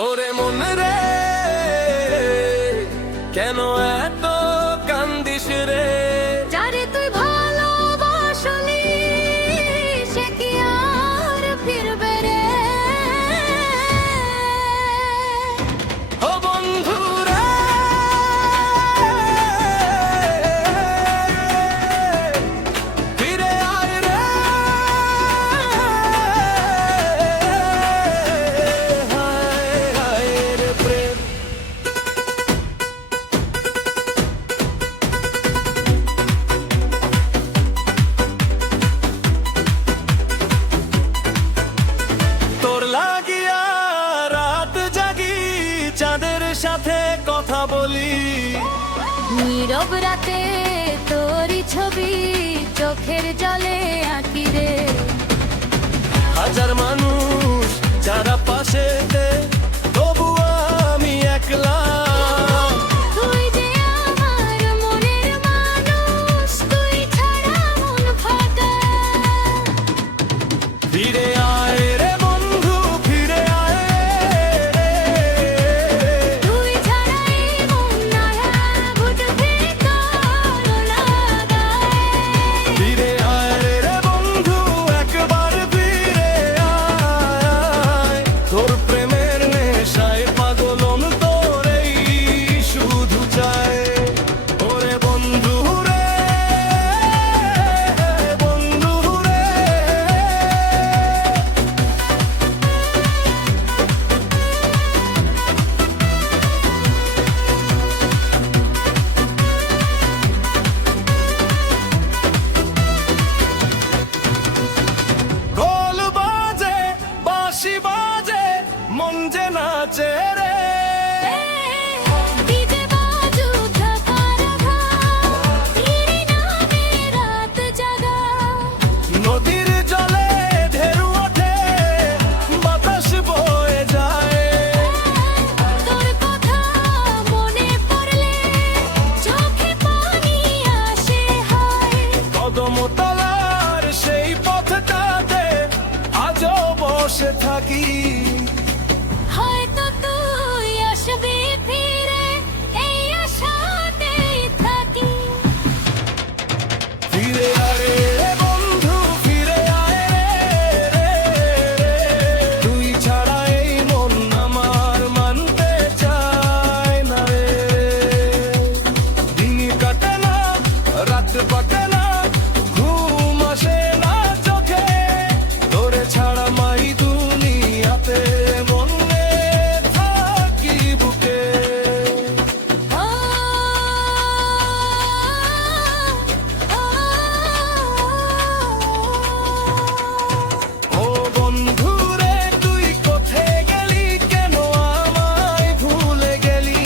ওরে মন রে কেন এত কান্দিস রে? যারে তুই ভালোবাসলি সে কি আর ফিরবে রে? ও বন্ধু রে ফিরে আয় রে, হায় হায় রে প্রেম। তোর লাগিয়া রাত জাগি চাঁদের সাথে কথা বলি, নীরব রাতে তোরই ছবি চোখের জলে আঁকি রে। হাজার মানুষ যারা পাশে তবু আমি একলা। তুই যে আমার মনের মানুষ, তুই ছাড়া মন ফাঁকা। ফিরে আয় রে বন্ধু ফিরে আয় রে, তুই ছাড়া এই মন নায়া ঘুটবে কারো লাগায়। ফিরে আয় রে বন্ধু একবার ফিরে আয়। তোর প্রেমের নেশায় পাগলম তোরেই শুধু চায়। ওরে বন্ধু রে বন্ধু রে, ঢোল বাজে বাঁশি বাজে মন যে নাচে রে। ডিজে বাজুক ঢাকার ঘাট, ইরি নামে রাত জাগা। নদীর জলে ঢেউ ওঠে বাতাস বয়ে যায়। তোর কথা মনে পড়লে চোখে পানি আসে হায়। কদম তলার সেই পথটাতে আজও বসে থাকি। হয়তো তুই আসবি ফিরে, এই আশাতেই থাকি। ফিরে আয় রে বন্ধু ফিরে আয় রে, তুই ছাড়া এই মন আমার মানতে চায় না রে। দিন কাটে না রাত কাটে না ঘুম আসে না চোখে, তোরে ছাড়া মাই দুনিয়াতে মনে থাকি বুকে। ও, ও বন্ধু রে তুই কোথায় গেলি কেন আমায় ভুলে গেলি?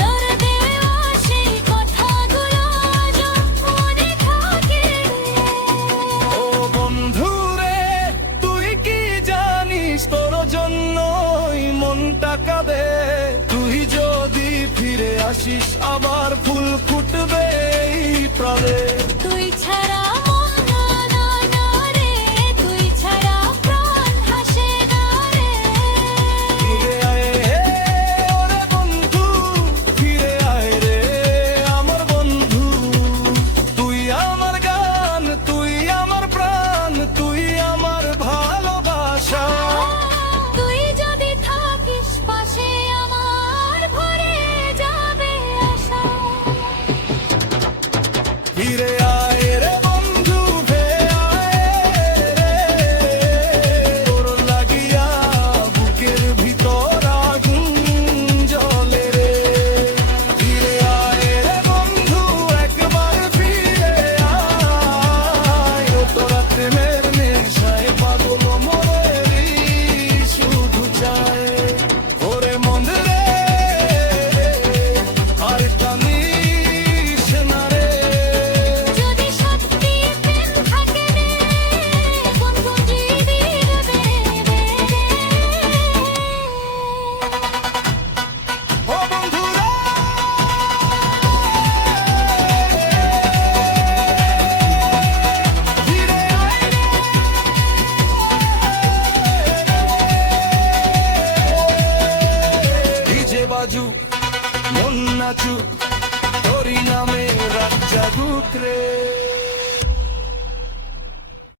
তোর দেওয়া সেই কথাগুলো আজ মনে থাকে। ও বন্ধু রে তুই কি জানিস তোর জন্যই মনটা কাঁদে। তুই যদি ফিরে আসিস আবার ফুল ফুটবে এই প্রাণে। তুই ছাড়া মন না না রে, তুই ছাড়া প্রাণ হাসে না রে। ফিরে আয় হে ওরে বন্ধু ফিরে আয় রে আমার বন্ধু। তুই আমার গান তুই আমার প্রাণ তুই আমার ভালোবাসা। তুই যদি থাকিস পাশে আমার ভরে যাবে আশা। ফিরে আয় নাচুক মন নাচুক তোরি নামে রাত জাগুক রে।